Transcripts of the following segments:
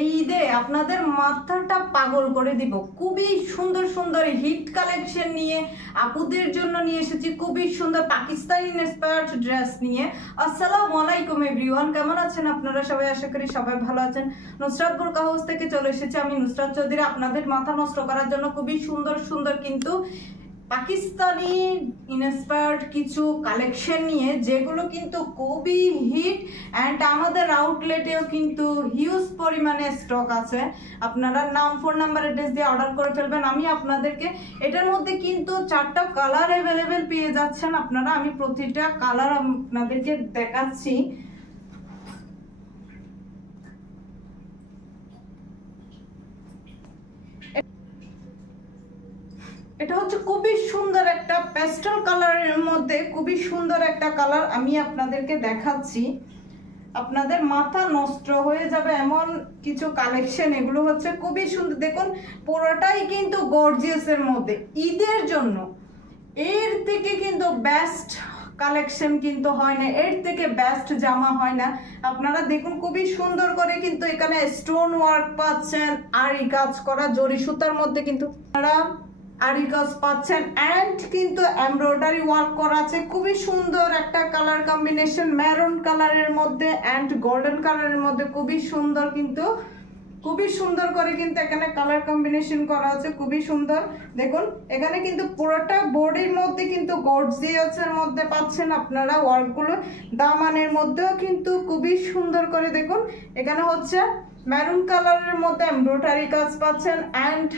এই ঈদে আপনাদের মাথাটা পাগল করে দিব। খুবই সুন্দর সুন্দর হিট কালেকশন নিয়ে আপুদের জন্য নিয়ে এসেছি খুবই সুন্দর পাকিস্তানি ইন্সপায়ার্ড ড্রেস নিয়ে। আসসালামু আলাইকুম এভরিওয়ান, কেমন আছেন আপনারা সবাই? আশা করি সবাই ভালো আছেন। নুসরাত বোরকা হাউস থেকে চলে এসেছি আমি নুসরাত চৌধুরী আপনাদের মাথা নষ্ট করার জন্য খুবই সুন্দর সুন্দর কিন্তু পাকিস্তানি ইন্সপায়ার্ড কিছু কালেকশন নিয়ে, যেগুলো কিন্তু খুবই হিট অ্যান্ড আমাদের আউটলেটেও কিন্তু হিউজ পরিমাণে স্টক আছে। আপনারা নাম, ফোন নাম্বার, অ্যাড্রেস দিয়ে অর্ডার করে ফেলবেন। আমি আপনাদেরকে এটার মধ্যে কিন্তু 4টা কালার অ্যাভেলেবেল পেয়ে যাচ্ছেন আপনারা। আমি প্রতিটা কালার আপনাদেরকে দেখাচ্ছি। এটা হচ্ছে খুবই সুন্দর একটা পেস্টেল কালারের মধ্যে খুবই সুন্দর একটা কালার আমি আপনাদেরকে দেখাচ্ছি। আপনাদের মাথা নষ্ট হয়ে যাবে এমন কিছু কালেকশন। এগুলো হচ্ছে খুবই সুন্দর, দেখুন পুরোটাই কিন্তু গর্জিয়াস এর মধ্যে। ঈদের জন্য এর থেকে কিন্তু বেস্ট কালেকশন কিন্তু হয় না, এর থেকে বেস্ট জামা হয় না। আপনারা দেখুন খুবই সুন্দর করে কিন্তু এখানে স্টোন ওয়ার্ক পাচ্ছেন, আরি কাজ করা জরি সুতার মধ্যে কিন্তু আপনারা আরি কাজ পাচ্ছেন এন্ড কিন্তু এমব্রয়ডারি ওয়ার্ক করা আছে। খুবই সুন্দর একটা কালার কম্বিনেশন, মেরুন কালারের মধ্যে এন্ড গোল্ডেন কালারের মধ্যে খুবই সুন্দর, কিন্তু খুবই সুন্দর করে কিন্তু এখানে কালার কম্বিনেশন করা আছে। খুবই সুন্দর দেখুন এখানে কিন্তু পুরোটা বডির মধ্যে কিন্তু গর্জিয়াসের মধ্যে পাচ্ছেন আপনারা ওয়ার্কগুলো। দামানের মধ্যেও কিন্তু খুবই সুন্দর করে দেখুন এখানে হচ্ছে মেরুন কালারের মধ্যে এমব্রয়ডারি কাজ পাচ্ছেন এন্ড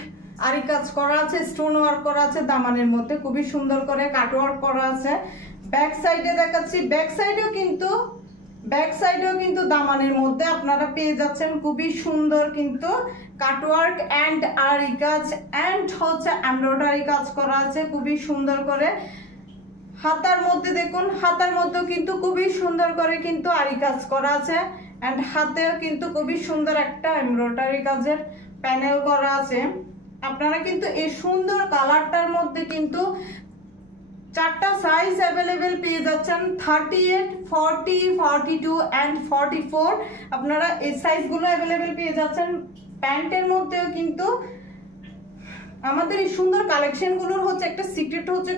আরি কাজ করা আছে, স্টোন ওয়ার্ক করা আছে দামানের মধ্যে, খুবই সুন্দর করে কাট ওয়ার্ক করা আছে। ব্যাক সাইডে দেখাচ্ছি, ব্যাক সাইডেও কিন্তু দামানের মধ্যে আপনারা পেয়ে যাচ্ছেন খুবই সুন্দর কিন্তু কাট ওয়ার্ক এন্ড আরি কাজ এন্ড হচ্ছে এমব্রয়ডারি কাজ করা আছে খুবই সুন্দর করে। হাতার মধ্যে দেখুন, হাতার মধ্যেও কিন্তু খুবই সুন্দর করে কিন্তু আরি কাজ করা আছে এন্ড হাতেও কিন্তু খুবই সুন্দর একটা এমব্রয়ডারি কাজের প্যানেল করা আছে। আপনারা কিন্তু এই সুন্দর কালারটার মধ্যে কিন্তু 4টা সাইজ অ্যাভেলেবেল পেয়ে যাচ্ছেন, 38, 40, 42 এন্ড 44। আপনারা এই সাইজগুলো অ্যাভেলেবেল পেয়ে যাচ্ছেন। প্যান্টের মধ্যেও কিন্তু আমাদের এই সুন্দর কালেকশনগুলোর হচ্ছে একটা সিক্রেট হচ্ছে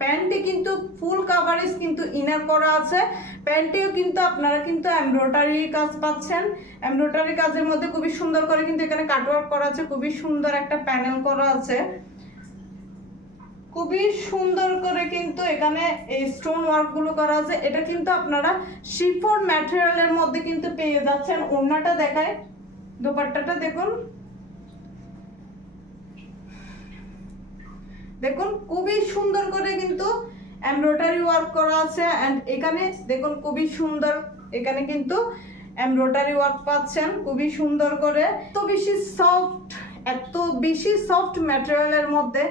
প্যান্টে কিন্তু ফুল কাভারেজ কিন্তু ইনার করা আছে। প্যান্টেও কিন্তু আপনারা কিন্তু এমব্রয়ডারি কাজ পাচ্ছেন। এমব্রয়ডারি কাজের মধ্যে খুবই সুন্দর করে কিন্তু এখানে কাটওয়ার্ক করা আছে, খুবই সুন্দর একটা প্যানেল করা আছে, খুবই সুন্দর করে কিন্তু এখানে এই স্টোন ওয়ার্ক গুলো করা আছে। এটা কিন্তু আপনারা শিফন ম্যাটেরিয়ালের মধ্যে কিন্তু পেয়ে যাচ্ছেন। ওড়নাটা দেখায়, দোপাট্টাটা দেখুন, দেখুন খুবই সুন্দর করে কিন্তু এমব্রয়ডারি ওয়ার্ক করা আছে এন্ড এখানে দেখুন খুবই সুন্দর এখানে কিন্তু এমব্রয়ডারি ওয়ার্ক পাচ্ছেন খুবই সুন্দর করে। এত বেশি সফট ম্যাটেরিয়ালের মধ্যে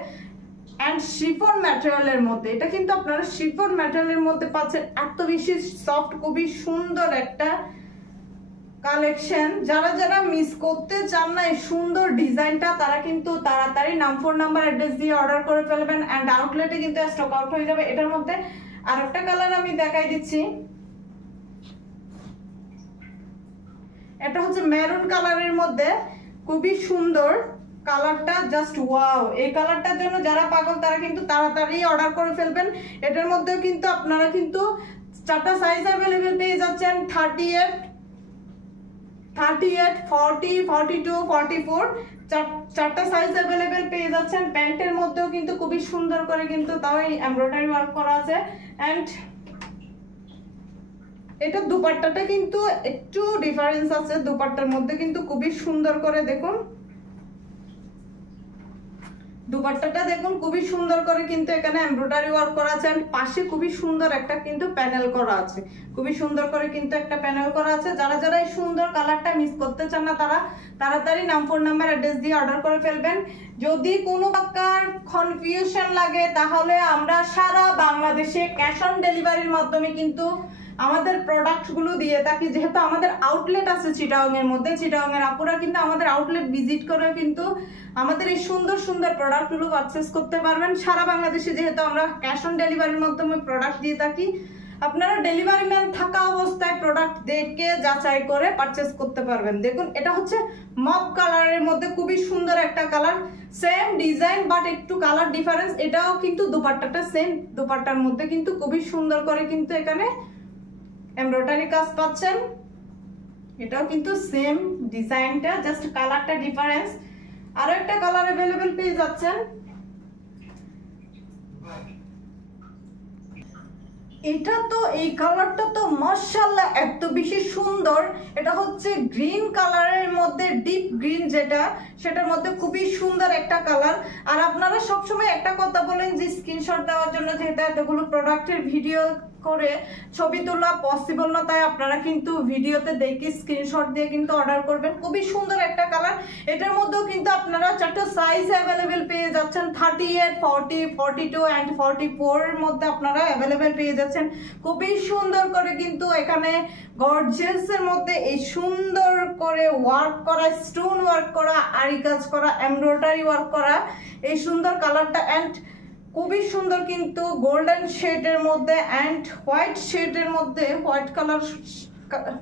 এন্ড শিফন ম্যাটেরিয়ালের মধ্যে, এটা কিন্তু আপনারা শিফন ম্যাটেরিয়ালের মধ্যে পাচ্ছেন এত বেশি সফট, খুবই সুন্দর একটা কালেকশন। যারা যারা মিস করতে চান না এই সুন্দর ডিজাইনটা, তারা কিন্তু তাড়াতাড়ি নাম, ফোন নাম্বার, অ্যাড্রেস দিয়ে অর্ডার করে ফেলবেন এন্ড আউটলেটে কিন্তু স্টক আউট হয়ে যাবে। এটার মধ্যে আরেকটা কালার আমি দেখাই দিচ্ছি, এটা হচ্ছে মেরুন কালারের মধ্যে খুবই সুন্দর কালারটা, জাস্ট ওয়াও। এই কালারটার জন্য যারা পাগল তারা কিন্তু তাড়াতাড়ি অর্ডার করে ফেলবেন। এটার মধ্যেও কিন্তু আপনারা কিন্তু 4টা সাইজ অ্যাভেলেবেল পেয়ে যাচ্ছেন, 38, 40, 42, 44 4টা সাইজ অ্যাভেলেবেল পেয়ে যাচ্ছেন। প্যান্টের মধ্যেও কিন্তু খুবই সুন্দর করে কিন্তু তাও এমব্রয়ডারি ওয়ার্ক করা আছে এন্ড এটা দুপাট্টাটা কিন্তু একটু ডিফারেন্স আছে, দুপাট্টার মধ্যে কিন্তু খুবই সুন্দর করে দেখুন দুপাট্টাটা দেখুন খুবই সুন্দর করে কিন্তু এখানে এমব্রয়ডারি ওয়ার্ক করা আছে এন্ড পাশে খুবই সুন্দর একটা কিন্তু প্যানেল করা আছে, খুবই সুন্দর করে কিন্তু একটা প্যানেল করা আছে। যারা যারা এই সুন্দর কালারটা মিস করতে চান না তারা তাড়াতাড়ি নাম, ফোন নাম্বার, অ্যাড্রেস দিয়ে অর্ডার করে ফেলবেন। যদি কোনো প্রকার কনফিউশন লাগে তাহলে আমরা সারা বাংলাদেশে ক্যাশ অন ডেলিভারির মাধ্যমে কিন্তু আমাদের প্রোডাক্টগুলো দিয়ে থাকি। যেহেতু আমাদের আউটলেট আছে চিটাগং এর মধ্যে, চিটাগং এর আপুরা কিন্তু আমাদের আউটলেট ভিজিট করে কিন্তু আমাদের এই সুন্দর সুন্দর প্রোডাক্টগুলো পারচেস করতে পারবেন সারা বাংলাদেশে। যেহেতু আমরা ক্যাশ অন ডেলিভারির মাধ্যমে প্রোডাক্ট দিয়ে থাকি আপনারা ডেলিভারি ম্যান থাকা অবস্থায় প্রোডাক্ট দেখে যাচাই করে পারচেস করতে পারবেন। দেখুন এটা হচ্ছে মপ কালারের মধ্যে খুবই সুন্দর একটা কালার, সেম ডিজাইন বাট একটু কালার ডিফারেন্স। এটাও কিন্তু দুপাট্টাটা সেম, দুপাট্টার মধ্যে কিন্তু খুবই সুন্দর করে কিন্তু এখানে এমব্রয়ডারি কাজ পাচ্ছেন। এটাও কিন্তু সেম ডিজাইনটা, জাস্ট কালারটা ডিফারেন্স। আরো একটা কালার अवेलेबल পেয়ে যাচ্ছেন। এটা তো এই কালারটা তো মাশাআল্লাহ এত বেশি সুন্দর। এটা হচ্ছে গ্রিন কালারের মধ্যে, ডিপ গ্রিন যেটা, সেটার মধ্যে খুবই সুন্দর একটা কালার। আর আপনারা সবসময় একটা কথা বলেন যে স্ক্রিনশট দেওয়ার জন্য, যেহেতু এতগুলো প্রোডাক্টের ভিডিও করে ছবি তোলা পসিবল না, তাই আপনারা কিন্তু ভিডিওতে দেখে স্ক্রিনশট দিয়ে কিন্তু অর্ডার করবেন। খুবই সুন্দর একটা কালার। এটার মধ্যেও কিন্তু আপনারা 4টা সাইজ अवेलेबल পেয়ে যাচ্ছেন, 38, 40, 42 এন্ড 44 এর মধ্যে আপনারা अवेलेबल পেয়ে যাচ্ছেন। খুবই সুন্দর করে কিন্তু এখানে গর্জিয়াস এর মধ্যে এই সুন্দর করে ওয়ার্ক করা, স্টোন ওয়ার্ক করা, আরি কাজ করা, এমব্রয়ডারি ওয়ার্ক করা এই সুন্দর কালারটা। এন্ড খুবই সুন্দর কিন্তু গোল্ডেন শেডের মধ্যে এন্ড হোয়াইট শেডের মধ্যে, হোয়াইট কালার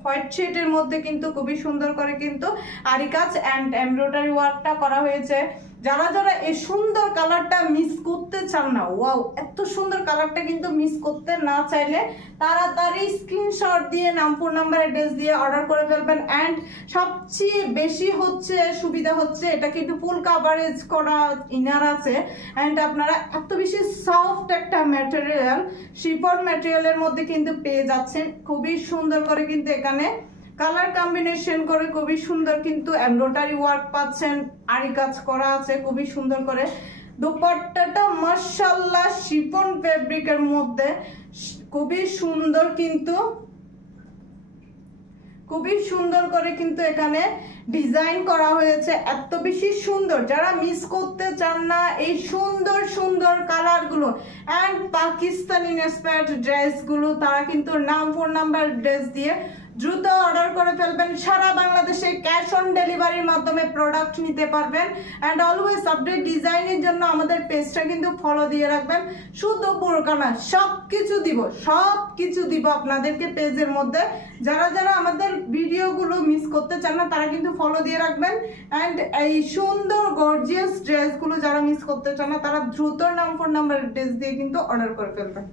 হোয়াইট শেডের মধ্যে কিন্তু খুবই সুন্দর করে কিন্তু আরি কাজ এন্ড এমব্রয়ডারি ওয়ার্কটা করা হয়েছে। যারা যারা এই সুন্দর কালারটা মিস করতে চান না, ওয়াও এত সুন্দর কালারটা কিন্তু মিস করতে না চাইলে তাড়াতাড়ি স্ক্রিনশট দিয়ে নাম, ফোন নাম্বার, অ্যাড্রেস দিয়ে অর্ডার করে ফেলবেন। এন্ড সবচেয়ে বেশি হচ্ছে সুবিধা হচ্ছে এটা কিন্তু ফুল কাভারেজ করা ইনার আছে। এন্ড আপনারা এত বেশি সফট একটা ম্যাটেরিয়াল, শিফন ম্যাটেরিয়ালের মধ্যে কিন্তু পেয়ে যাচ্ছেন। খুবই সুন্দর করে কিন্তু এখানে কালার কম্বিনেশন করে খুবই সুন্দর কিন্তু এমব্রয়ডারি ওয়ার্ক পাচ্ছেন, আরি কাজ করা আছে খুবই সুন্দর করে। দুপাট্টাটা মাশাআল্লাহ শিফন ফেব্রিকের মধ্যে খুবই সুন্দর কিন্তু, খুবই সুন্দর করে কিন্তু এখানে ডিজাইন করা হয়েছে, এত বেশি সুন্দর। যারা মিস করতে চান না এই সুন্দর সুন্দর কালারগুলো এন্ড পাকিস্তানি ইন্সপায়ার্ড ড্রেসগুলো, তারা কিন্তু নাম, ফোন নাম্বার, ড্রেস দিয়ে দ্রুত অর্ডার করে ফেলবেন। সারা বাংলাদেশে ক্যাশ অন ডেলিভারির মাধ্যমে প্রোডাক্ট নিতে পারবেন। এন্ড অলওয়েজ আপডেট ডিজাইনের জন্য আমাদের পেজটা কিন্তু ফলো দিয়ে রাখবেন। শুধু বোরকা না, সবকিছু দিব আপনাদেরকে পেজের মধ্যে। যারা যারা আমাদের ভিডিওগুলো মিস করতে চান না তারা কিন্তু ফলো দিয়ে রাখবেন। এন্ড এই সুন্দর গর্জিয়াস ড্রেসগুলো যারা মিস করতে চান না তারা দ্রুত নাম, ফোন নাম্বার, ড্রেস দিয়ে কিন্তু অর্ডার করে ফেলবেন।